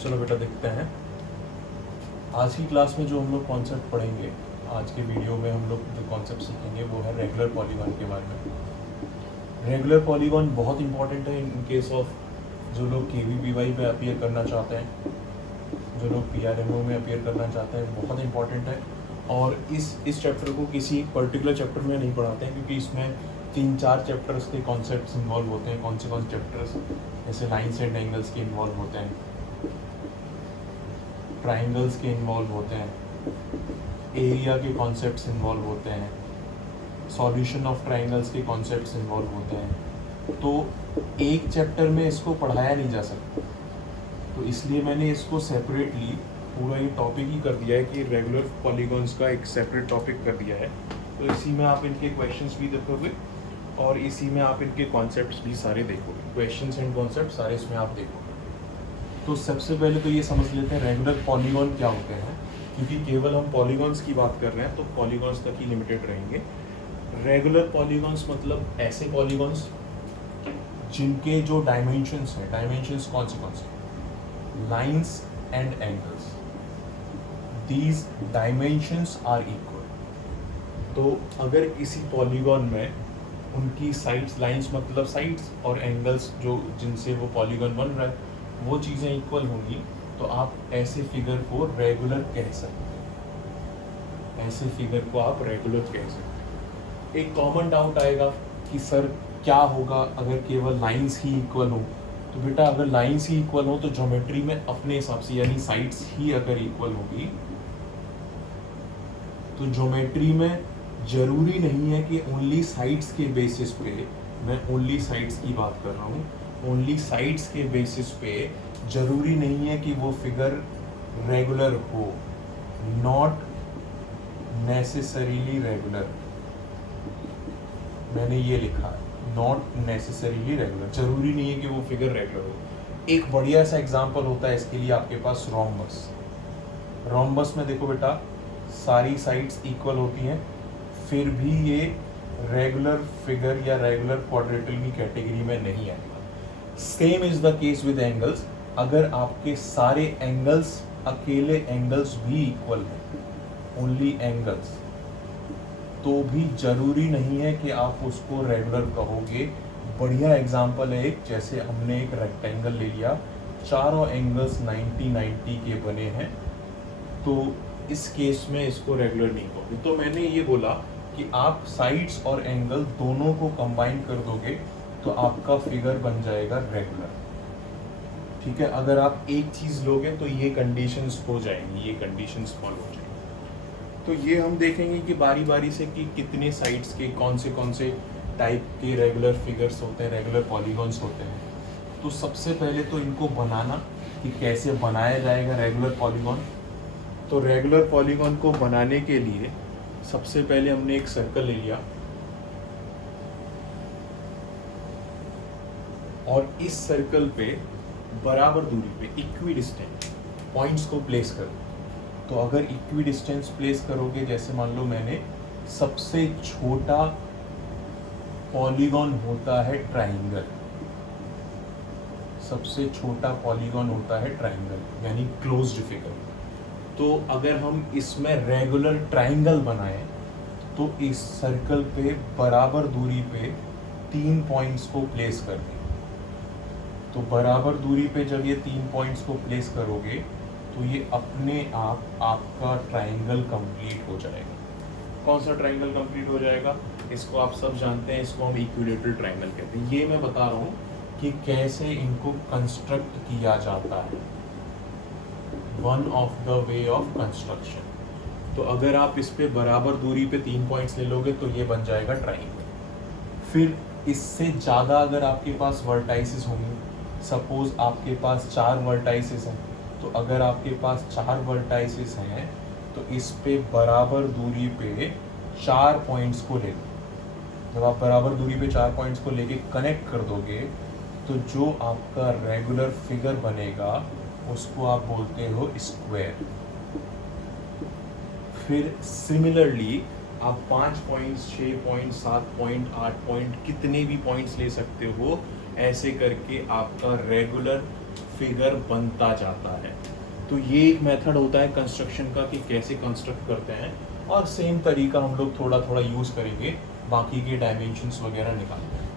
चलो बेटा देखते हैं आज की क्लास में जो हम लोग कॉन्सेप्ट पढ़ेंगे। आज के वीडियो में हम लोग जो कॉन्सेप्ट सीखेंगे वो है रेगुलर पॉलीगॉन के बारे में। रेगुलर पॉलीगॉन बहुत इंपॉर्टेंट है इन केस ऑफ जो लोग KVPY पे अपीयर करना चाहते हैं, जो लोग PRMO में अपीयर करना चाहते हैं, बहुत इंपॉर्टेंट है। और इस चैप्टर को किसी पर्टिकुलर चैप्टर में नहीं पढ़ाते हैं क्योंकि इसमें 3-4 चैप्टर्स के कॉन्सेप्ट्स इन्वॉल्व होते हैं। कौन से चैप्टर्स, जैसे लाइन्स एंड एंगल्स के इन्वॉल्व होते हैं, ट्राइंगल्स के इन्वॉल्व होते हैं, एरिया के कॉन्सेप्ट्स इन्वॉल्व होते हैं, सॉल्यूशन ऑफ ट्राइंगल्स के कॉन्सेप्ट्स इन्वॉल्व होते हैं। तो एक चैप्टर में इसको पढ़ाया नहीं जा सकता, तो इसलिए मैंने इसको सेपरेटली पूरा ये टॉपिक ही कर दिया है कि रेगुलर पॉलीगॉन्स का एक सेपरेट टॉपिक कर दिया है। तो इसी में आप इनके क्वेश्चंस भी देखोगे और इसी में आप इनके कॉन्सेप्ट्स भी सारे देखोगे। क्वेश्चंस एंड कॉन्सेप्ट सारे इसमें आप देखोगे। तो सबसे पहले तो ये समझ लेते हैं रेगुलर पॉलीगॉन क्या होते हैं, क्योंकि केवल हम पॉलीगॉन्स की बात कर रहे हैं तो पॉलीगॉन्स तक ही लिमिटेड रहेंगे। रेगुलर पॉलीगॉन्स मतलब ऐसे पॉलीगॉन्स जिनके जो डायमेंशंस हैं, डायमेंशंस कौन से lines and angles, these dimensions are equal. तो अगर किसी पॉलीगॉन में उनकी साइड्स, लाइंस मतलब साइड्स, और एंगल्स जो जिनसे वो पॉलीगॉन बन रहा है वो चीज़ें इक्वल होंगी, तो आप ऐसे फिगर को रेगुलर कह सकते हैं। ऐसे फिगर को आप रेगुलर कह सकते हैं। एक कॉमन डाउट आएगा कि सर क्या होगा अगर केवल लाइंस ही इक्वल हो। तो बेटा अगर लाइंस ही इक्वल हो तो ज्योमेट्री में अपने हिसाब से, यानी साइड्स ही अगर इक्वल होगी, तो ज्योमेट्री में जरूरी नहीं है कि ओनली साइड्स के बेसिस पे, मैं ओनली साइड्स की बात कर रहा हूँ, ओनली साइड्स के बेसिस पे जरूरी नहीं है कि वो फिगर रेगुलर हो। नॉट नेसेसरीली रेगुलर, मैंने ये लिखा है, नॉट नेसेसरीली रेगुलर, जरूरी नहीं है कि वो फिगर रेगुलर हो। एक बढ़िया सा एग्जांपल होता है इसके लिए आपके पास रोम्बस। रोम्बस में देखो बेटा सारी साइड्स इक्वल होती हैं, फिर भी ये रेगुलर फिगर या रेगुलर क्वाड्रेटल की कैटेगरी में नहीं आएगा। Same is the case with angles. अगर आपके सारे एंगल्स, अकेले एंगल्स भी इक्वल हैं, ओनली एंगल्स, तो भी जरूरी नहीं है कि आप उसको रेगुलर कहोगे। बढ़िया एग्जांपल है एक, जैसे हमने एक रेक्टेंगल ले लिया, चारों एंगल्स 90-90 के बने हैं, तो इस केस में इसको रेगुलर नहीं कहोगे। तो मैंने ये बोला कि आप साइड्स और एंगल दोनों को कंबाइन कर दोगे तो आपका फिगर बन जाएगा रेगुलर। ठीक है, अगर आप एक चीज़ लोगे तो ये कंडीशंस हो जाएंगी, ये कंडीशंस फॉलो हो जाएंगी। तो ये हम देखेंगे कि बारी बारी से कि कितने साइड्स के कौन से टाइप के रेगुलर फिगर्स होते हैं, रेगुलर पॉलीगॉन्स होते हैं। तो सबसे पहले तो इनको बनाना, कि कैसे बनाया जाएगा रेगुलर पॉलीगॉन। तो रेगुलर पॉलीगॉन को बनाने के लिए सबसे पहले हमने एक सर्कल ले लिया और इस सर्कल पे बराबर दूरी पे इक्वी डिस्टेंस पॉइंट्स को प्लेस करो। तो अगर इक्वी डिस्टेंस प्लेस करोगे, जैसे मान लो मैंने, सबसे छोटा पॉलीगॉन होता है ट्राइंगल, सबसे छोटा पॉलीगॉन होता है ट्राइंगल यानी क्लोज्ड फिगर। तो अगर हम इसमें रेगुलर ट्राइंगल बनाएं तो इस सर्कल पे बराबर दूरी पे 3 पॉइंट्स को प्लेस कर दें। तो बराबर दूरी पे जब ये 3 पॉइंट्स को प्लेस करोगे तो ये अपने आप आपका ट्राइंगल कंप्लीट हो जाएगा। कौन सा ट्राइंगल कंप्लीट हो जाएगा? इसको आप सब जानते हैं, इसको हम इक्विलेटरल ट्राइंगल कहते हैं। ये मैं बता रहा हूँ कि कैसे इनको कंस्ट्रक्ट किया जाता है, one of the way of construction. तो अगर आप इस पे बराबर दूरी पे 3 पॉइंट्स ले लोगे तो ये बन जाएगा ट्राइंगल। फिर इससे ज़्यादा अगर आपके पास वर्टाइसेस होंगे, सपोज आपके पास 4 वर्टाइसेस हैं, तो अगर आपके पास 4 वर्टाइसेस हैं तो इस पे बराबर दूरी पे 4 पॉइंट्स को ले लो। जब आप बराबर दूरी पे 4 पॉइंट्स को लेके कनेक्ट कर दोगे तो जो आपका रेगुलर फिगर बनेगा उसको आप बोलते हो स्क्वायर। फिर सिमिलरली आप 5 पॉइंट्स, 6 पॉइंट, 7 पॉइंट, 8 पॉइंट, कितने भी पॉइंट्स ले सकते हो। ऐसे करके आपका रेगुलर फिगर बनता जाता है। तो ये एक मेथड होता है कंस्ट्रक्शन का कि कैसे कंस्ट्रक्ट करते हैं, और सेम तरीका हम लोग थोड़ा थोड़ा यूज़ करेंगे बाकी के डायमेंशंस वगैरह निकालने में।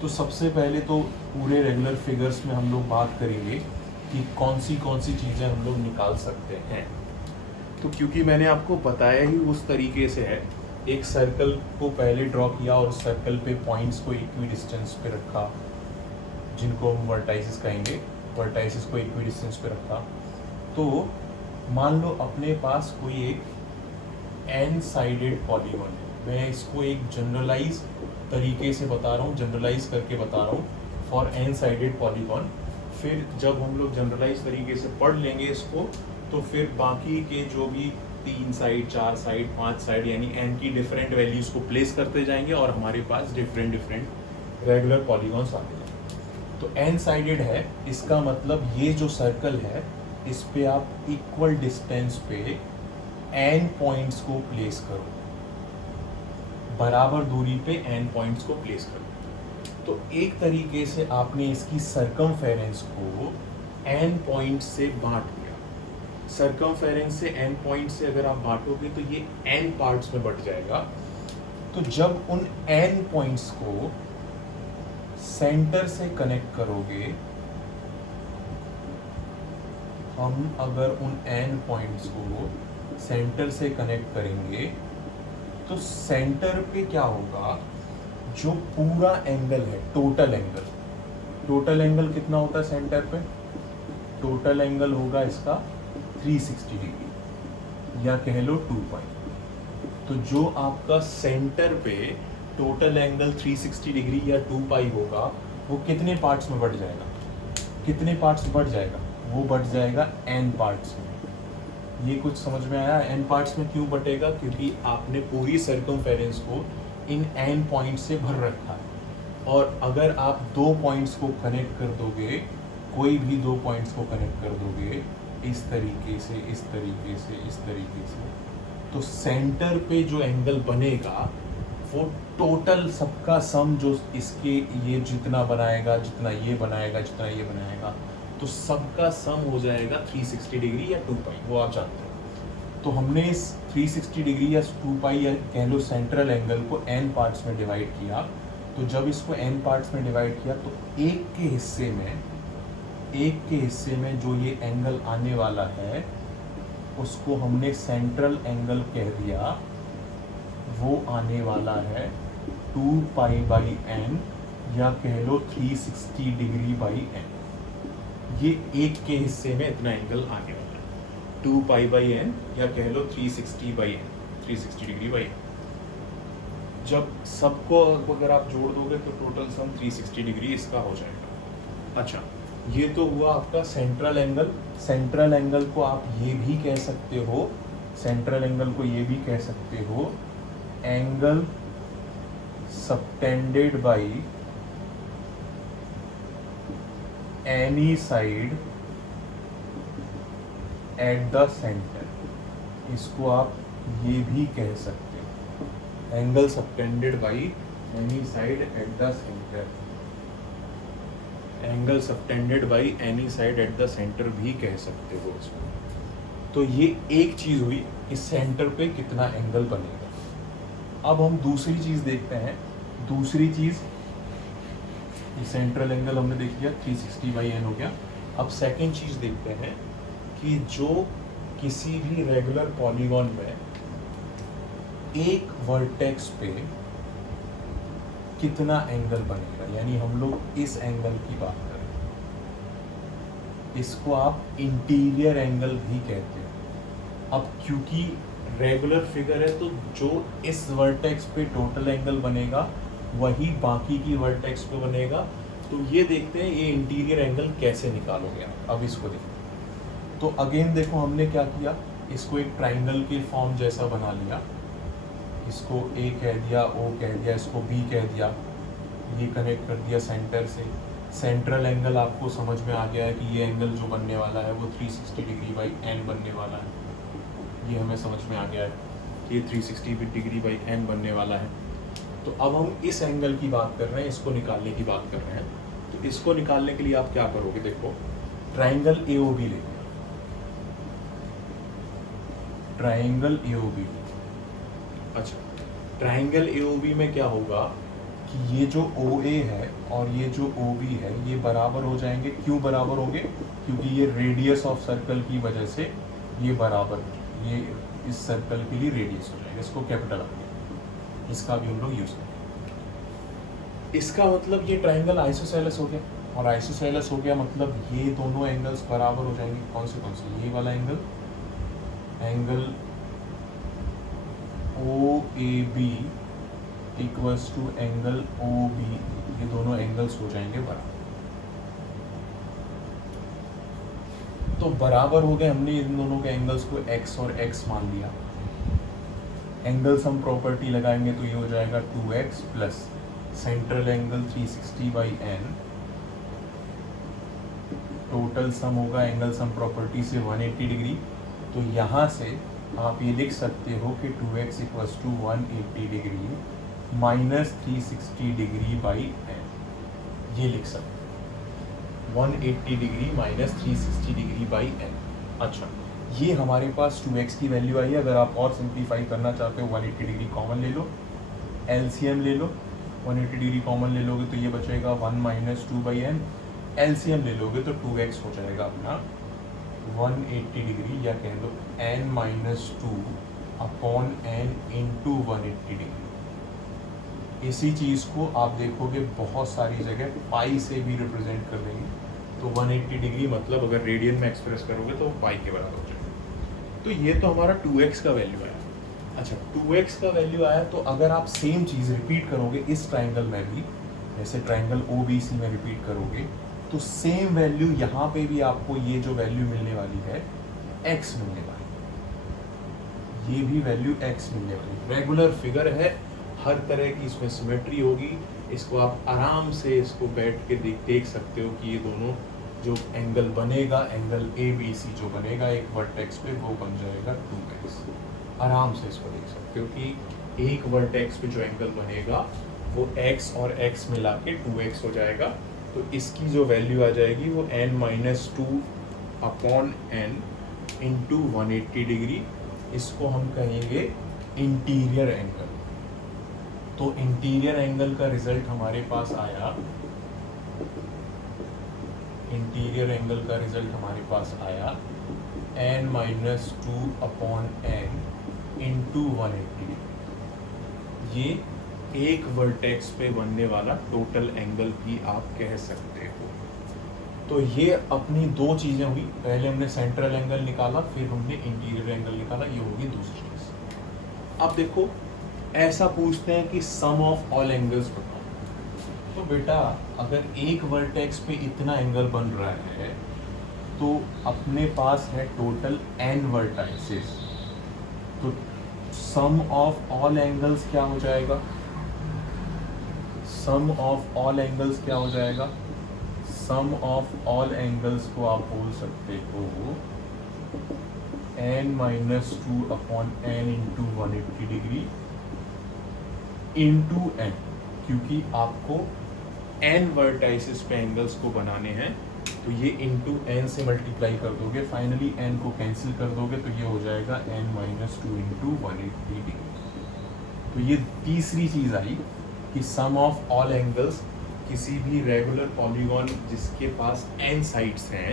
तो सबसे पहले तो पूरे रेगुलर फिगर्स में हम लोग बात करेंगे कि कौन सी चीज़ें हम लोग निकाल सकते हैं। तो क्योंकि मैंने आपको बताया ही उस तरीके से है, एक सर्कल को पहले ड्रॉ किया और उस सर्कल पे पॉइंट्स को इक्वी डिस्टेंस पे रखा, जिनको हम वर्टाइसिस कहेंगे, वर्टाइसिस को इक्वी डिस्टेंस पे रखा। तो मान लो अपने पास कोई एक एन साइडेड पॉलीगॉन है। मैं इसको एक जनरलाइज तरीके से बता रहा हूँ, जनरलाइज करके बता रहा हूँ फॉर एन साइडेड पॉलीगॉन। फिर जब हम लोग जनरलाइज तरीके से पढ़ लेंगे इसको, तो फिर बाकी के जो भी 3 साइड, 4 साइड, 5 साइड, यानी एन की डिफरेंट वैल्यूज को प्लेस करते जाएंगे और हमारे पास डिफरेंट रेगुलर पॉलीगॉन्स आते जाएंगे। तो एन साइडेड है, इसका मतलब ये जो सर्कल है इस पे आप इक्वल डिस्टेंस पे एन पॉइंट्स को प्लेस करो, बराबर दूरी पे एन पॉइंट्स को प्लेस करो। तो एक तरीके से आपने इसकी सरकमफेरेंस को एन पॉइंट से बांट दिया। सरकमफेरेंस से एन पॉइंट से अगर आप बांटोगे तो ये एन पार्ट्स में बट जाएगा। तो जब उन एन पॉइंट्स को सेंटर से कनेक्ट करोगे, हम अगर उन एन पॉइंट्स को सेंटर से कनेक्ट करेंगे तो सेंटर पे क्या होगा, जो पूरा एंगल है, टोटल एंगल कितना होता है सेंटर पे? टोटल एंगल होगा इसका 360 डिग्री, या कह लो 2 पाई। तो जो आपका सेंटर पे टोटल एंगल 360 डिग्री या 2 पाई होगा, वो कितने पार्ट्स में बढ़ जाएगा? कितने पार्ट्स में बढ़ जाएगा? वो बढ़ जाएगा एन पार्ट्स में। ये कुछ समझ में आया? एन पार्ट्स में क्यों बटेगा? क्योंकि आपने पूरी सर्कमफेरेंस को इन एन पॉइंट से भर रखा है। और अगर आप 2 पॉइंट्स को कनेक्ट कर दोगे, कोई भी 2 पॉइंट्स को कनेक्ट कर दोगे इस तरीके से, इस तरीके से, इस तरीके से, तो सेंटर पे जो एंगल बनेगा वो टोटल सबका सम जो इसके ये जितना बनाएगा, जितना ये बनाएगा, जितना ये बनाएगा, तो सबका सम हो जाएगा 360 डिग्री या 2 पाई, वो आप जानते हैं। तो हमने इस 360 डिग्री या 2 पाई या कह लो सेंट्रल एंगल को एन पार्ट्स में डिवाइड किया। तो जब इसको एन पार्ट्स में डिवाइड किया तो एक के हिस्से में जो ये एंगल आने वाला है उसको हमने सेंट्रल एंगल कह दिया। वो आने वाला है 2 पाई बाई एन, या कह लो 360 डिग्री बाई एन। ये एक के हिस्से में इतना एंगल आने वाला है 2 पाई बाई एन, या कह लो 360 by n, 360 degree by n. जब सबको अगर आप जोड़ दोगे तो टोटल सम 360 डिग्री इसका हो जाएगा। अच्छा, ये तो हुआ आपका सेंट्रल एंगल। सेंट्रल एंगल को आप ये भी कह सकते हो, सेंट्रल एंगल को ये भी कह सकते हो angle subtended by any side at the centre. इसको आप ये भी कह सकते हो angle subtended by any side at the centre. Angle subtended by any side at the centre भी कह सकते हो इसको। तो ये एक चीज हुई, इस सेंटर पे कितना एंगल बनेगा। अब हम दूसरी चीज देखते हैं। दूसरी चीज, सेंट्रल एंगल हमने देख लिया 360 बाई एन हो गया। अब सेकंड चीज देखते हैं कि जो किसी भी रेगुलर पॉलीगॉन में एक वर्टेक्स पे कितना एंगल बनेगा, यानी हम लोग इस एंगल की बात करें, इसको आप इंटीरियर एंगल भी कहते हैं। अब क्योंकि रेगुलर फिगर है तो जो इस वर्टेक्स पे टोटल एंगल बनेगा वही बाकी की वर्टेक्स पे बनेगा। तो ये देखते हैं ये इंटीरियर एंगल कैसे निकालोगे आप। अब इसको देखो तो अगेन देखो हमने क्या किया, इसको एक ट्राइंगल के फॉर्म जैसा बना लिया। इसको ए कह दिया, ओ कह दिया, इसको बी कह दिया, ये कनेक्ट कर दिया सेंटर से। सेंट्रल एंगल आपको समझ में आ गया है कि ये एंगल जो बनने वाला है वो 360 डिग्री बाई एन बनने वाला है। ये हमें समझ में आ गया है कि ये 360 डिग्री बाई एन बनने वाला है। तो अब हम इस एंगल की बात कर रहे हैं, इसको निकालने की बात कर रहे हैं। तो इसको निकालने के लिए आप क्या करोगे, देखो ट्राइंगल AOB ले लिया, ट्राइंगल AOB। अच्छा, ट्राइंगल AOB में क्या होगा कि ये जो OA है और ये जो OB है ये बराबर हो जाएंगे। क्यों बराबर होंगे? क्योंकि ये रेडियस ऑफ सर्कल की वजह से ये बराबर, ये इस सर्कल के लिए रेडियस हो जाएगा। इसको कैपिटल आर, इसका भी हम लोग यूज करेंगे। इसका मतलब ये ट्राइंगल आइसोसेलेस हो गया, और आइसोसेलेस हो गया मतलब ये दोनों एंगल्स बराबर हो जाएंगे। कौन से? ये वाला angle, angle OAB equals to angle OB, ये दोनों एंगल्स हो जाएंगे बराबर। तो बराबर हो गए, हमने इन दोनों के एंगल्स को x और x मान लिया। एंगल्स हम प्रॉपर्टी लगाएंगे तो ये हो जाएगा 2x plus central angle 360/n, total sum होगा एंगल सम प्रॉपर्टी से 180 डिग्री। तो यहाँ से आप ये लिख सकते हो कि 2x equals to 180 degree minus 360 degree by n, ये लिख सकते हो 180 degree minus 360 degree by n। अच्छा, ये हमारे पास 2x की वैल्यू आई है। अगर आप और सिंप्लीफाई करना चाहते हो 180 डिग्री कॉमन ले लो, LCM ले लो, 180 डिग्री कॉमन ले लोगे तो ये बचेगा 1 माइनस 2/n, LCM ले लोगे तो 2x हो जाएगा अपना 180 डिग्री, या कह लो n minus 2 upon n into 180 degree. इसी चीज़ को आप देखोगे बहुत सारी जगह पाई से भी रिप्रेजेंट कर देंगे। तो 180 डिग्री मतलब अगर रेडियन में एक्सप्रेस करोगे तो पाई के बराबर हो जाएगा। तो ये तो हमारा 2x का वैल्यू आया। अच्छा, 2x का वैल्यू आया तो अगर आप सेम चीज़ रिपीट करोगे इस ट्राइंगल में भी, जैसे ट्राइंगल OBC में रिपीट करोगे, तो सेम वैल्यू यहाँ पे भी आपको ये जो वैल्यू मिलने वाली है x मिलने वाली, ये भी वैल्यू x मिलने वाली। रेगुलर फिगर है, हर तरह की इसमें सिमेट्री होगी। इसको आप आराम से इसको बैठ के देख सकते हो कि ये दोनों जो एंगल बनेगा, एंगल ABC जो बनेगा एक वर्टेक्स पे, वो बन जाएगा 2x। आराम से इसको देख सकते हो कि एक वर्टेक्स पे जो एंगल बनेगा वो x और x मिला के 2x हो जाएगा। तो इसकी जो वैल्यू आ जाएगी वो n minus 2 upon n into 180 degree. इसको हम कहेंगे इंटीरियर एंगल। तो इंटीरियर एंगल का रिजल्ट हमारे पास आया, इंटीरियर एंगल का रिजल्ट हमारे पास आया n minus 2 upon n into 180 degree. ये एक वर्टेक्स पे बनने वाला टोटल एंगल भी आप कह सकते हो। तो ये अपनी दो चीज़ें हुई, पहले हमने सेंट्रल एंगल निकाला, फिर हमने इंटीरियर एंगल निकाला, ये होगी दूसरी चीज़। अब देखो, ऐसा पूछते हैं कि सम ऑफ ऑल एंगल्स बताओ। तो बेटा अगर एक वर्टेक्स पे इतना एंगल बन रहा है तो अपने पास है टोटल n वर्टाइसेस। तो सम ऑफ ऑल एंगल्स क्या हो जाएगा? सम ऑफ ऑल एंगल्स क्या हो जाएगा? सम ऑफ ऑल एंगल्स को आप बोल सकते हो n minus 2 upon n into 180 degree into n, क्योंकि आपको n वर्टाइसेस पे एंगल्स को बनाने हैं तो ये इंटू n से मल्टीप्लाई कर दोगे, फाइनली n को कैंसिल कर दोगे तो ये हो जाएगा n माइनस 2 इंटू 180 डिग्री। तो ये तीसरी चीज़ आई कि सम ऑफ ऑल एंगल्स, किसी भी रेगुलर पॉलीगॉन जिसके पास n साइड्स हैं,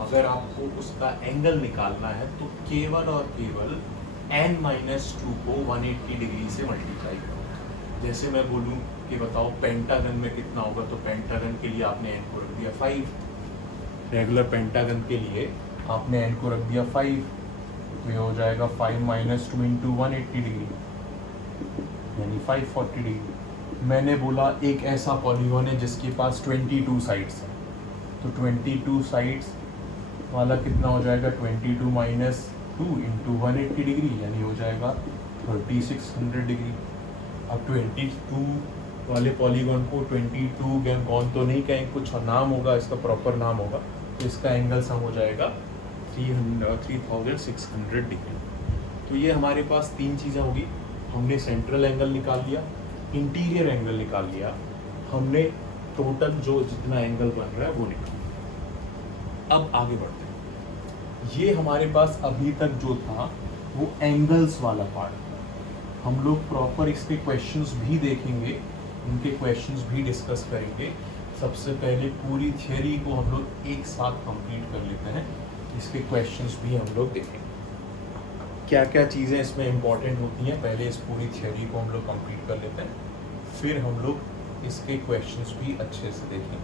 अगर आपको उसका एंगल निकालना है तो केवल और केवल n माइनस 2 को 180 डिग्री से मल्टीप्लाई करो। जैसे मैं बोलूँ कि बताओ पेंटागन में कितना होगा, तो पेंटागन के लिए आपने n को रख दिया 5, रेगुलर पेंटागन के लिए आपने n को रख दिया 5, तो ये हो जाएगा 5 माइनस 2 इंटू 180 डिग्री यानी 540 डिग्री। मैंने बोला एक ऐसा पॉलीगॉन है जिसके पास 22 साइड्स हैं, तो 22 साइड्स वाला कितना हो जाएगा? 22 माइनस 2 इंटू 180 डिग्री यानी हो जाएगा 3600 डिग्री। अब 22 वाले पॉलीगॉन को 22 गैंगॉन तो नहीं कहें, कुछ नाम होगा, इसका प्रॉपर नाम होगा, तो इसका एंगल सम हो जाएगा 3600 डिग्री। तो ये हमारे पास तीन चीज़ें होगी। हमने सेंट्रल एंगल निकाल लिया, इंटीरियर एंगल निकाल लिया, हमने टोटल जो जितना एंगल बन रहा है वो निकाल लिया। अब आगे बढ़ते हैं। ये हमारे पास अभी तक जो था वो एंगल्स वाला पार्ट था। हम लोग प्रॉपर इसके क्वेश्चंस भी देखेंगे, इनके क्वेश्चंस भी डिस्कस करेंगे। सबसे पहले पूरी थियरी को हम लोग एक साथ कंप्लीट कर लेते हैं, इसके क्वेश्चंस भी हम लोग देखेंगे, क्या क्या चीज़ें इसमें इंपॉर्टेंट होती हैं। पहले इस पूरी थियरी को हम लोग कंप्लीट कर लेते हैं, फिर हम लोग इसके क्वेश्चंस भी अच्छे से देखेंगे,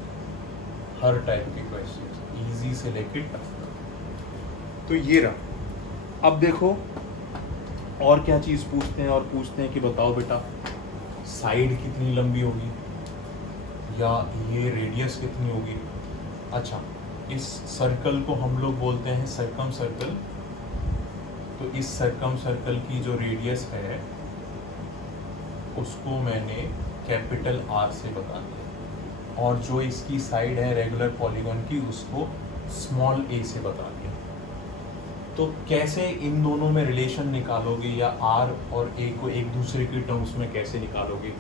हर टाइप के क्वेश्चंस, इजी से लेके टफ तक। तो ये रहा। अब देखो और क्या चीज़ पूछते हैं, और पूछते हैं कि बताओ बेटा साइड कितनी लंबी होगी, या ये रेडियस कितनी होगी। अच्छा, इस सर्कल को हम लोग बोलते हैं सर्कम सर्कल। तो इस सर्कम सर्कल की जो रेडियस है उसको मैंने कैपिटल आर से बता दिया, और जो इसकी साइड है रेगुलर पॉलीगॉन की उसको स्मॉल ए से बता दिया। तो कैसे इन दोनों में रिलेशन निकालोगे, या आर और ए को एक दूसरे के टर्म्स में कैसे निकालोगे।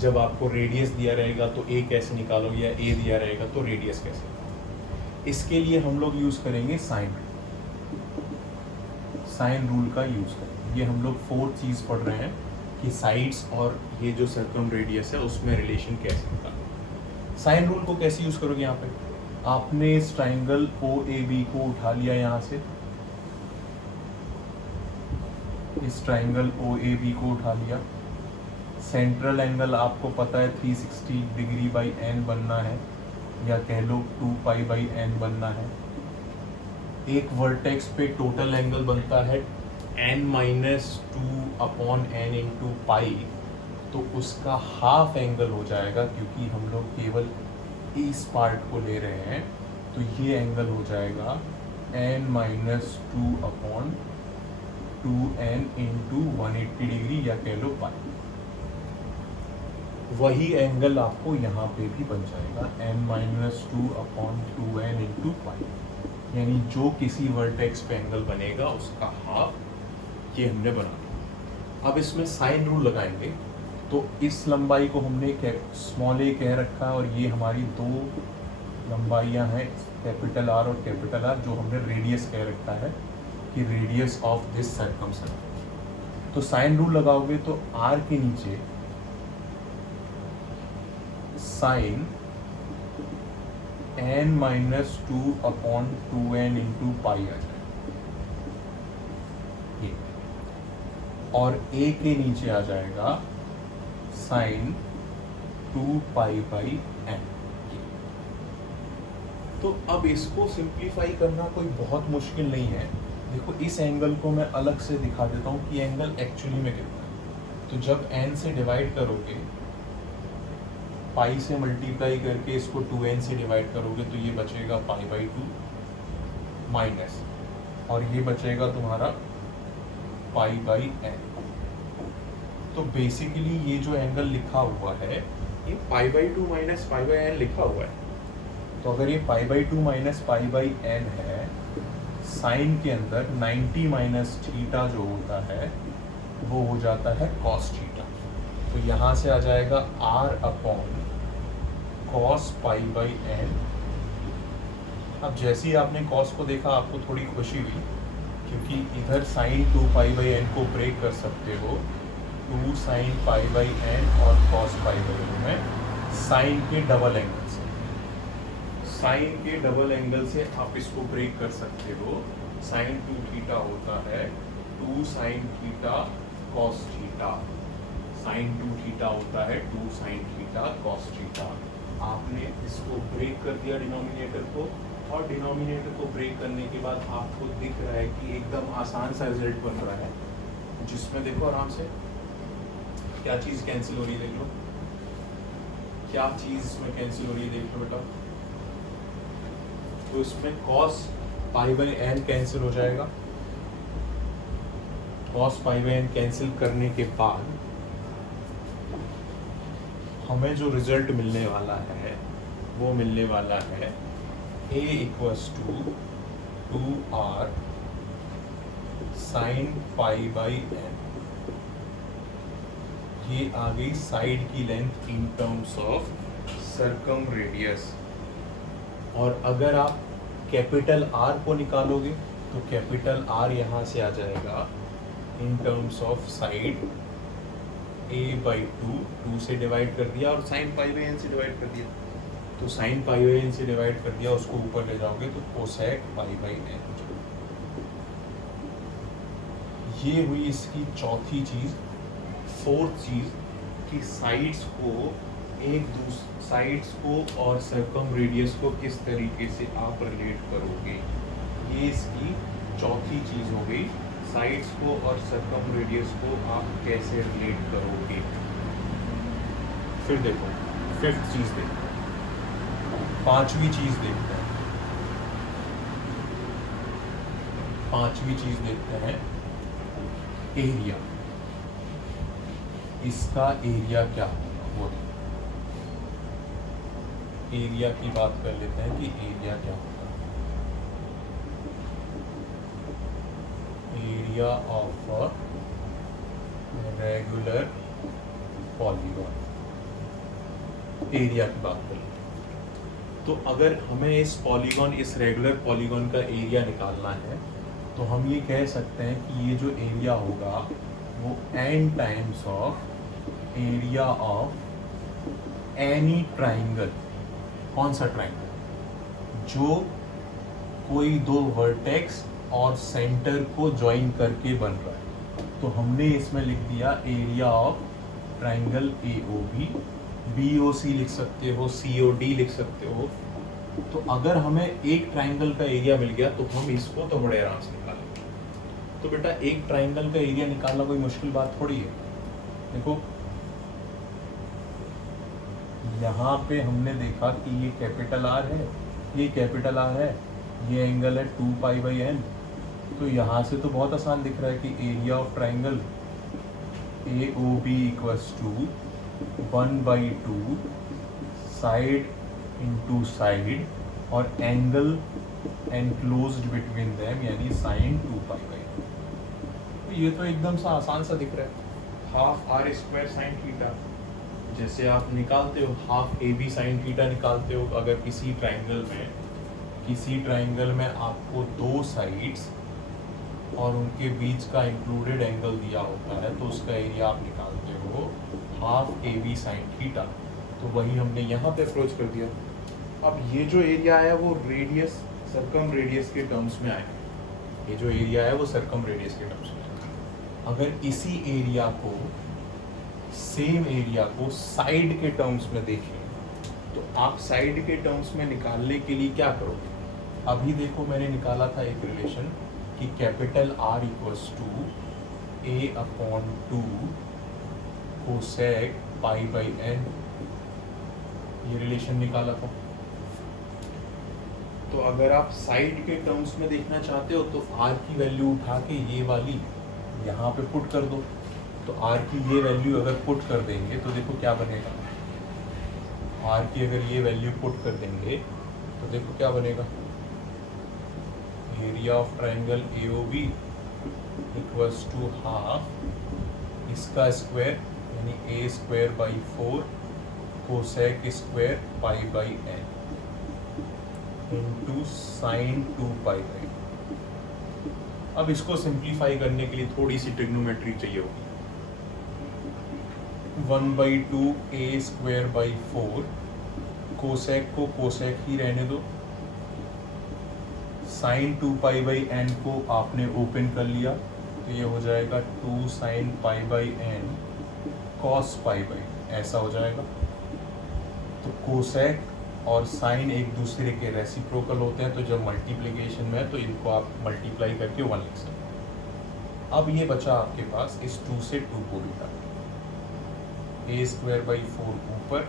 जब आपको रेडियस दिया रहेगा तो ए कैसे निकालोगे, या ए दिया रहेगा तो रेडियस कैसे निकालोगे। इसके लिए हम लोग यूज़ करेंगे साइन रूल का यूज़ करेंगे। ये हम लोग फोर्थ चीज़ पढ़ रहे हैं कि साइड्स और ये जो सर्कम रेडियस है उसमें रिलेशन कैसे निकालें। साइन रूल को कैसे यूज़ करोगे। यहाँ पे आपने इस ट्राइंगल ओ ए बी को उठा लिया, यहाँ से इस ट्राइंगल ओ ए बी को उठा लिया। सेंट्रल एंगल आपको पता है 360 डिग्री बाई एन बनना है, या कह लो 2 पाई बाई एन बनना है। एक वर्टेक्स पे टोटल एंगल बनता है n-2/n इंटू पाई, तो उसका हाफ एंगल हो जाएगा, क्योंकि हम लोग केवल इस पार्ट को ले रहे हैं, तो ये एंगल हो जाएगा n-2/2n इंटू 180 डिग्री, या कह लो पाई। वही एंगल आपको यहाँ पे भी बन जाएगा n-2/2n इंटू पाई, यानी जो किसी वर्टेक्स पे एंगल बनेगा उसका हाफ ये हमने बना दिया। अब इसमें साइन रूल लगाएंगे, तो इस लंबाई को हमने स्मॉल ए कह रखा है, और ये हमारी दो लंबाइयाँ हैं कैपिटल आर और कैपिटल आर, जो हमने रेडियस कह रखा है कि radius of this circum circle. तो साइन रूल लगाओगे तो आर के नीचे साइन n-2/2n इंटू पाई आ जाए, और a के नीचे आ जाएगा साइन 2 पाई बाई n। तो अब इसको सिंप्लीफाई करना कोई बहुत मुश्किल नहीं है। देखो इस एंगल को मैं अलग से दिखा देता हूँ कि एंगल एक्चुअली में कितना है। तो जब n से डिवाइड करोगे, पाई से मल्टीप्लाई करके इसको 2n से डिवाइड करोगे, तो ये बचेगा π/2 माइनस, और ये बचेगा तुम्हारा π/n। तो बेसिकली ये जो एंगल लिखा हुआ है ये π/2 माइनस π/n लिखा हुआ है। तो अगर ये π/2 माइनस π/n है, साइन के अंदर 90 माइनस थीटा जो होता है वो हो जाता है cos थीटा। तो यहाँ से आ जाएगा r अपॉन cos π/n। अब जैसे ही आपने cos को देखा आपको थोड़ी खुशी हुई, क्योंकि इधर sin 2 π/n को ब्रेक कर सकते हो 2 sin π/n और cos π/n में साइन के डबल एंगल से। साइन के डबल एंगल से आप इसको ब्रेक कर सकते हो। sin 2 थीटा होता है 2 sin theta cos theta, sin 2 theta होता है 2 sin थीटा cos थीटा। आपने इसको ब्रेक कर दिया डिनोमिनेटर को, और डिनोमिनेटर को ब्रेक करने के बाद आपको दिख रहा है कि एकदम आसान सा रिजल्ट बन रहा है, जिसमें देखो आराम से क्या चीज़ कैंसिल हो रही है, देख लो क्या चीज़ इसमें कैंसिल हो रही है, देख लो बेटा। तो इसमें cos π/n कैंसिल हो जाएगा। cos π/n कैंसिल करने के बाद हमें जो रिजल्ट मिलने वाला है वो मिलने वाला है a = 2r sin π/n। ये आ गई साइड की length in terms of circum radius. और अगर आप कैपिटल आर को निकालोगे तो कैपिटल आर यहाँ से आ जाएगा in terms of side a/2 से डिवाइड कर दिया और साइन पाई बाई एन से डिवाइड कर दिया, तो साइन पाई बाई एन से डिवाइड कर दिया, उसको ऊपर ले जाओगे तो कोसेक पाई बाई एन। ये हुई इसकी चौथी चीज। फोर्थ चीज कि साइड्स को और सर्कम रेडियस को किस तरीके से आप रिलेट करोगे, ये इसकी चौथी चीज हो गई। साइड्स को और सर्कम रेडियस को आप कैसे रिलेट करोगे। फिर देखो फिफ्थ चीज देखो, पांचवी चीज देखते हैं। पांचवी चीज देखते हैं एरिया। इसका एरिया क्या होगा वो एरिया की बात कर लेते हैं कि एरिया क्या होगा। Area of a regular polygon, area की बात कर लेते हैं। तो अगर हमें इस रेगुलर पॉलीगॉन का एरिया निकालना है तो हम ये कह सकते हैं कि ये जो एरिया होगा वो n times of area of any triangle. कौन सा ट्राइंगल? जो कोई दो वर्टेक्स और सेंटर को ज्वाइन करके बन रहा है। तो हमने इसमें लिख दिया area of triangle AOB, BOC लिख सकते हो, COD लिख सकते हो। तो अगर हमें एक ट्राइंगल का एरिया मिल गया तो हम इसको तो बड़े आराम से निकालेंगे। तो बेटा एक ट्राइंगल का एरिया निकालना कोई मुश्किल बात थोड़ी है। देखो यहाँ पे हमने देखा कि ये कैपिटल R है, ये कैपिटल R है, ये एंगल है 2 पाई बाई n। तो यहाँ से तो बहुत आसान दिख रहा है कि area of triangle AOB equals to 1/2 side into side और एंगल एनक्लोज्ड बिटवीन देम यानी साइन 2 पाई बाई। तो ये तो एकदम सा आसान सा दिख रहा है। Half R square sine theta, जैसे आप निकालते हो हाफ AB साइन थीटा निकालते हो। अगर किसी ट्राइंगल में आपको दो साइड्स और उनके बीच का इंक्लूडेड एंगल दिया होता है तो उसका एरिया आप निकालते हो हाफ AB साइन थीटा। तो वही हमने यहाँ पे अप्रोच कर दिया। अब ये जो एरिया है वो रेडियस सर्कम रेडियस के टर्म्स में आएगा। ये जो एरिया है वो सर्कम रेडियस के टर्म्स में आएगा। अगर इसी एरिया को सेम एरिया को साइड के टर्म्स में देखें तो आप साइड के टर्म्स में निकालने के लिए क्या करोगे? अभी देखो मैंने निकाला था एक रिलेशन कि capital R equals to A/2 cosec pi by n, ये रिलेशन निकाला था। तो अगर आप साइड के टर्म्स में देखना चाहते हो तो R की वैल्यू उठा के ये वाली यहाँ पे पुट कर दो। तो R की ये वैल्यू अगर पुट कर देंगे तो देखो क्या बनेगा। R की अगर ये वैल्यू पुट कर देंगे तो देखो क्या बनेगा। Area of triangle AOB equals to half इसका स्क्वायर यानी A²/4 cosec square pi by n into sine 2 pi by. अब इसको सिंप्लीफाई करने के लिए थोड़ी सी ट्रिग्नोमेट्री चाहिए होगी। 1/2 A²/4 कोसेक को कोसेक ही रहने दो, साइन 2 पाई बाई n को आपने ओपन कर लिया तो ये हो जाएगा 2 sign pi by n cos pi by, ऐसा हो जाएगा। तो कोसेक और साइन एक दूसरे के रेसिप्रोकल होते हैं, तो जब मल्टीप्लिकेशन में है तो इनको आप मल्टीप्लाई करके 1 लिख सकते हैं। अब ये बचा आपके पास इस 2 से 2 को बेटा A²/4 ऊपर,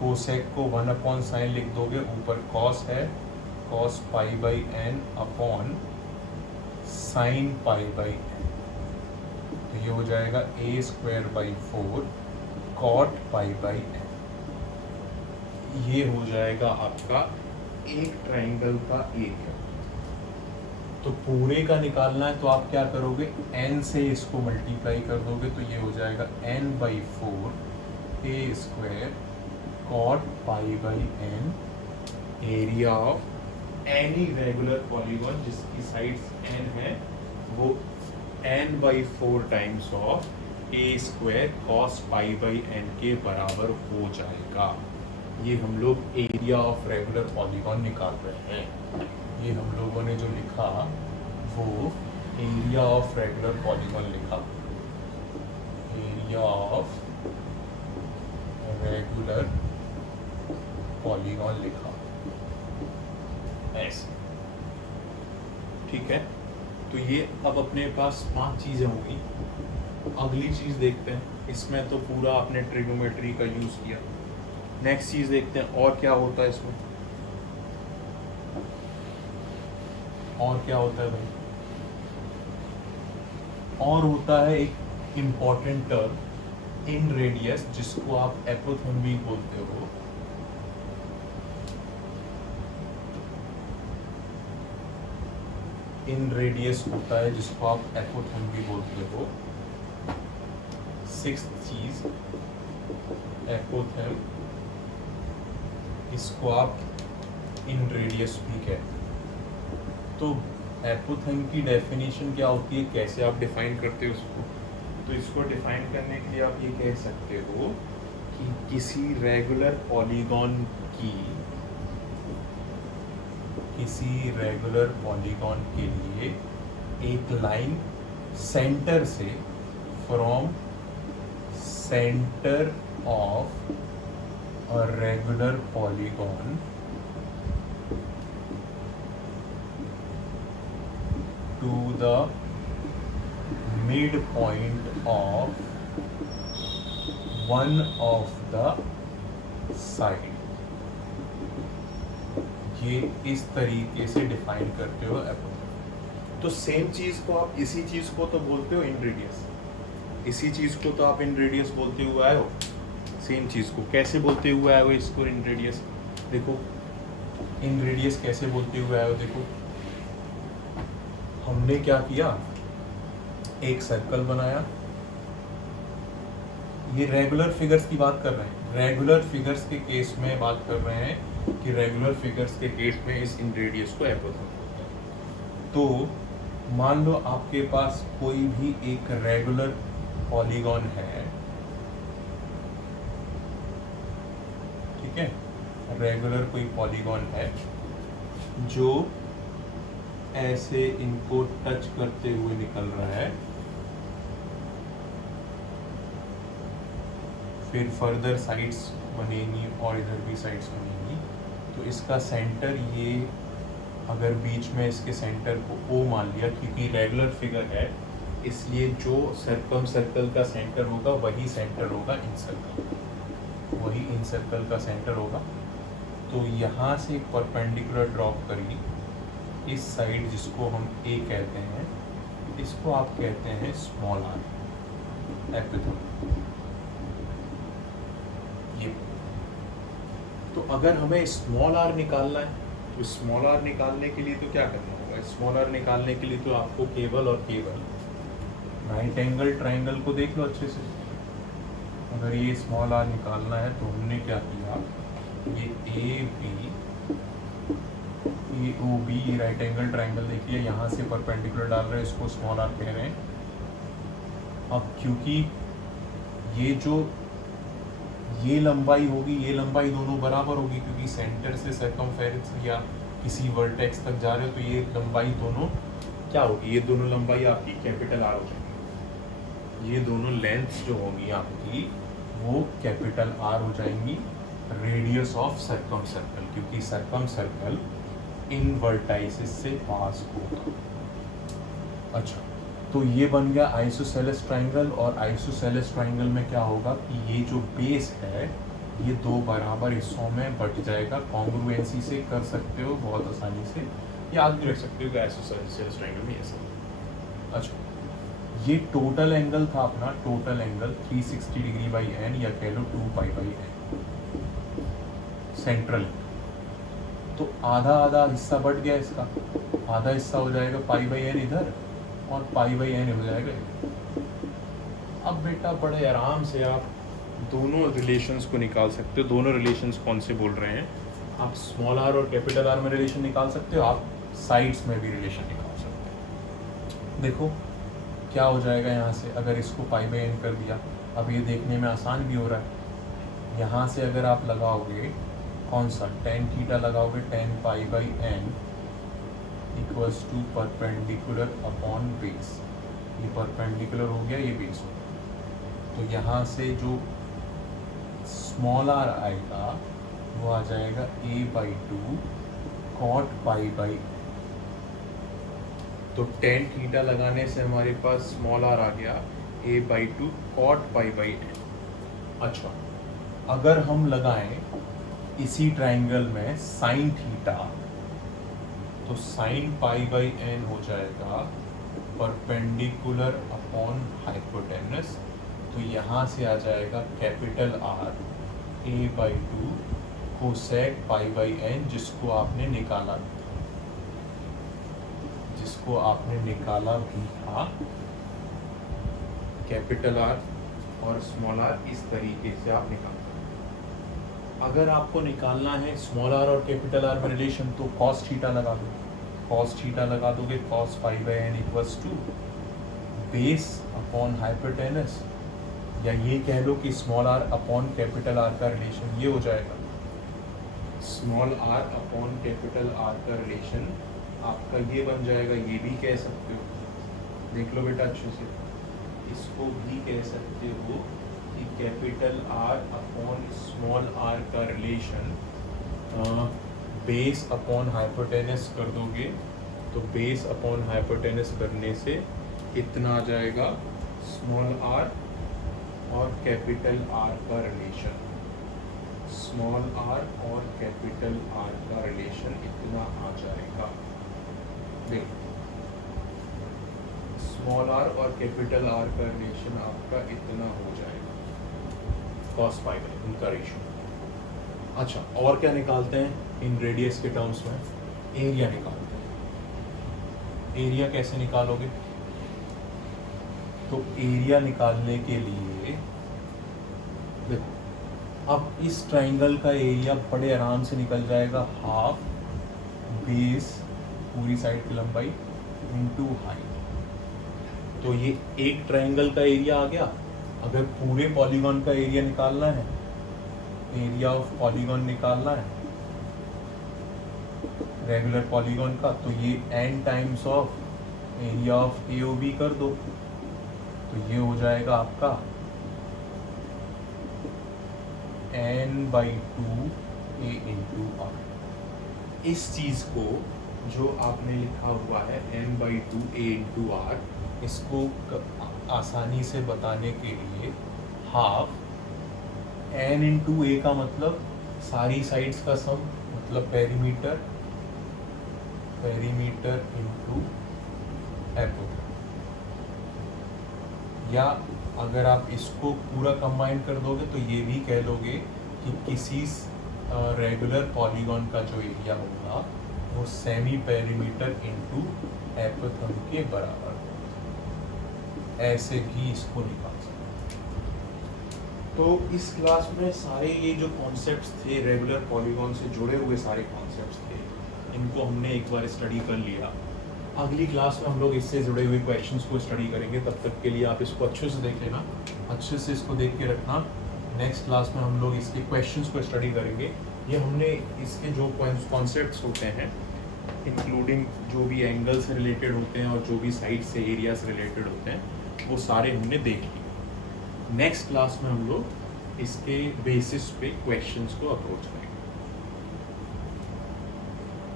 कोसेक को 1/sin लिख दोगे, ऊपर कॉस है cos pi by n upon sine pi by n। तो ये हो जाएगा A²/4 cot pi by n। ये हो जाएगा आपका एक ट्राइंगल का एरिया। तो पूरे का निकालना है तो आप क्या करोगे, n से इसको मल्टीप्लाई कर दोगे तो ये हो जाएगा n/4 A² cot pi by n area of any regular polygon जिसकी साइड्स n है वो n/4 times of a square cos π/n के बराबर हो जाएगा। ये हम लोग एरिया ऑफ रेगुलर पॉलीगॉन निकाल रहे हैं। ये हम लोगों ने जो लिखा वो एरिया ऑफ रेगुलर पॉलीगॉन लिखा, एरिया ऑफ रेगुलर पॉलीगॉन लिखा ऐसे, ठीक है। तो ये अब अपने पास 5 चीज़ें होंगी। अगली चीज़ देखते हैं, इसमें तो पूरा आपने ट्रिग्नोमेट्री का यूज़ किया। नेक्स्ट चीज़ देखते हैं और क्या होता है इसमें, और क्या होता है भाई, और होता है एक इम्पॉर्टेंट टर्म इन रेडियस जिसको आप एपोथेम्बी बोलते हो। इन रेडियस होता है जिसको आप एपोथेम्बी बोलते हो। 6th चीज एपोथेम, इसको आप इन रेडियस भी कहते हैं। तो एपोथेम की डेफिनेशन क्या होती है, कैसे आप डिफाइन करते हो उसको? तो इसको डिफाइन करने के लिए आप ये कह सकते हो कि किसी रेगुलर पॉलीगॉन के लिए एक लाइन सेंटर से, from centre of a regular polygon to the midpoint of one of the side, ये इस तरीके से डिफाइन करते हो एपोथेम। तो सेम चीज को आप, इसी चीज को तो बोलते हो इन रेडियस, इसी चीज को तो आप इन रेडियस बोलते हुए आए हो। सेम चीज को कैसे बोलते हुए आए हो इसको इन रेडियस? देखो इन रेडियस कैसे बोलते हुए आए हो, देखो हमने क्या किया, एक सर्कल बनाया। ये रेगुलर फिगर्स की बात कर रहे हैं, रेगुलर फिगर्स के केस में बात कर रहे हैं कि रेगुलर फिगर्स के केस में इस इन रेडियस को एपोथेम बोलते हैं। तो मान लो आपके पास कोई भी एक रेगुलर पॉलीगॉन है, ठीक है, रेगुलर कोई पॉलीगॉन है जो ऐसे इनको टच करते हुए निकल रहा है, फिर फर्दर साइड्स बनेगी और इधर भी साइड्स बनेगी। तो इसका सेंटर, ये अगर बीच में इसके सेंटर को O मान लिया, क्योंकि रेगुलर फिगर है इसलिए जो सर्कम सर्कल का सेंटर होगा वही सेंटर होगा इन सर्कल, वही इन सर्कल का सेंटर होगा। तो यहाँ से एक परपेंडिकुलर ड्रॉप करी इस साइड जिसको हम A कहते हैं, इसको आप कहते हैं स्मॉल r एपिथेम। ये तो अगर हमें स्मॉल r निकालना है तो स्मॉल r निकालने के लिए तो क्या करना होगा? स्मॉल r निकालने के लिए तो आपको केवल और केवल राइट एंगल ट्राइंगल को देख लो अच्छे से। अगर ये स्मॉल r निकालना है तो हमने क्या किया, ये A O B right angle triangle देखिए, यहाँ से परपेंडिकुलर डाल रहे हैं, इसको स्मॉल r कह रहे हैं। अब क्योंकि ये जो ये लंबाई होगी, ये लंबाई दोनों बराबर होगी, क्योंकि सेंटर से सर्कमफेरेंस या किसी वर्टेक्स तक जा रहे हो, तो ये लंबाई दोनों क्या होगी, ये दोनों लंबाई आपकी कैपिटल R हो जाएगी। ये दोनों लेंथ्स जो होंगी आपकी वो कैपिटल R हो जाएंगी, रेडियस ऑफ सर्कम सर्कल, क्योंकि सर्कम सर्कल इन वर्टाइसिस से पास होगा। अच्छा, तो ये बन गया आइसोसेलेस ट्राइंगल, और आइसोसेलेस ट्राइंगल में क्या होगा कि ये जो बेस है ये दो बराबर हिस्सों में बट जाएगा। कॉन्ग्रुएंसी से कर सकते हो बहुत आसानी से, याद भी रख सकते हो कि आइसोसेलेस ट्राइंगल में ऐसा। अच्छा, ये टोटल एंगल था अपना, total angle 360 degree by n, या कह लो 2π/n सेंट्रल। तो आधा आधा हिस्सा बढ़ गया इसका, आधा हिस्सा हो जाएगा π/n इधर और π/n हो जाएगा इधर। अब बेटा बड़े आराम से आप दोनों रिलेशंस को निकाल सकते हो। दोनों रिलेशंस कौन से बोल रहे हैं? आप स्मॉल आर और कैपिटल आर में रिलेशन निकाल सकते हो, आप साइड्स में भी रिलेशन निकाल सकते हो। देखो क्या हो जाएगा यहाँ से, अगर इसको पाई बाई एन कर दिया, अब ये देखने में आसान भी हो रहा है। यहाँ से अगर आप लगाओगे कौन सा, टेन थीटा लगाओगे, tan pi by n equals to perpendicular upon base. ये परपेंडिकुलर हो गया, ये बेस हो गया। तो यहाँ से जो स्मॉल आर आएगा वो आ जाएगा a by two cot pi by. तो टेन थीटा लगाने से हमारे पास स्मॉल आर आ गया a by two cot pi by n. अच्छा, अगर हम लगाएं इसी ट्राइंगल में साइन थीटा, तो साइन पाई बाई एन हो जाएगा परपेंडिकुलर अपॉन हाइपोटेनस। तो यहाँ से आ जाएगा capital R a by two cosec pi by n, जिसको आपने निकाला भी था। कैपिटल आर और स्मॉल आर इस तरीके से आप निकाल सकते। अगर आपको निकालना है स्मॉल आर और कैपिटल आर में रिलेशन, तो कॉस थीटा लगा दो। कॉस थीटा लगा दोगे, cos pi by n equals to base upon hypotenuse, या ये कह लो कि small R upon capital R का रिलेशन ये हो जाएगा। Small R upon capital R का रिलेशन आपका ये बन जाएगा। ये भी कह सकते हो, देख लो बेटा अच्छे से, इसको भी कह सकते हो कि capital R upon small R का रिलेशन बेस अपॉन हाइपोटेनस कर दोगे, तो बेस अपॉन हाइपोटेनस करने से इतना आ जाएगा स्मॉल आर और कैपिटल आर का रिलेशन। स्मॉल आर और कैपिटल आर का रिलेशन इतना आ जाएगा। देखो स्मॉल आर और कैपिटल आर का रिलेशन आपका इतना हो जाएगा, कॉस पाई बाई उनका रेशियो। अच्छा, और क्या निकालते हैं इन रेडियस के टर्म्स में? एरिया निकालते हैं। एरिया कैसे निकालोगे? तो एरिया निकालने के लिए देखो, अब इस ट्राइंगल का एरिया बड़े आराम से निकल जाएगा, हाफ बेस पूरी साइड की लंबाई इनटू हाइट। तो ये एक ट्राइंगल का एरिया आ गया। अगर पूरे पॉलीगॉन का एरिया निकालना है, एरिया ऑफ पॉलीगॉन निकालना है रेगुलर पॉलीगॉन का, तो ये n times of area of AOB कर दो, तो ये हो जाएगा आपका n by two a into R. इस चीज को जो आपने लिखा हुआ है n by two a into R, इसको आसानी से बताने के लिए हाफ n इंटू a का मतलब सारी साइड्स का सम, मतलब पेरीमीटर इंटू एपो। या अगर आप इसको पूरा कंबाइन कर दोगे तो ये भी कह लोगे कि किसी रेगुलर पॉलीगॉन का जो एरिया होगा वो सेमी पेरीमीटर इंटू एपोथम के बराबर होगा। ऐसे भी इसको निकाल सकते। तो इस क्लास में सारे ये जो कॉन्सेप्ट्स थे रेगुलर पॉलीगॉन से जुड़े हुए सारे कॉन्सेप्ट्स थे, इनको हमने एक बार स्टडी कर लिया। अगली क्लास में हम लोग इससे जुड़े हुए क्वेश्चंस को स्टडी करेंगे। तब तक के लिए आप इसको अच्छे से देख लेना, अच्छे से इसको देख के रखना। नेक्स्ट क्लास में हम लोग इसके क्वेश्चंस को स्टडी करेंगे। ये हमने इसके जो कॉन्सेप्ट्स होते हैं, इंक्लूडिंग जो भी एंगल से रिलेटेड होते हैं और जो भी साइड से एरिया से रिलेटेड होते हैं, वो सारे हमने देख लिए। नेक्स्ट क्लास में हम लोग इसके बेसिस पे क्वेश्चंस को अप्रोच करेंगे।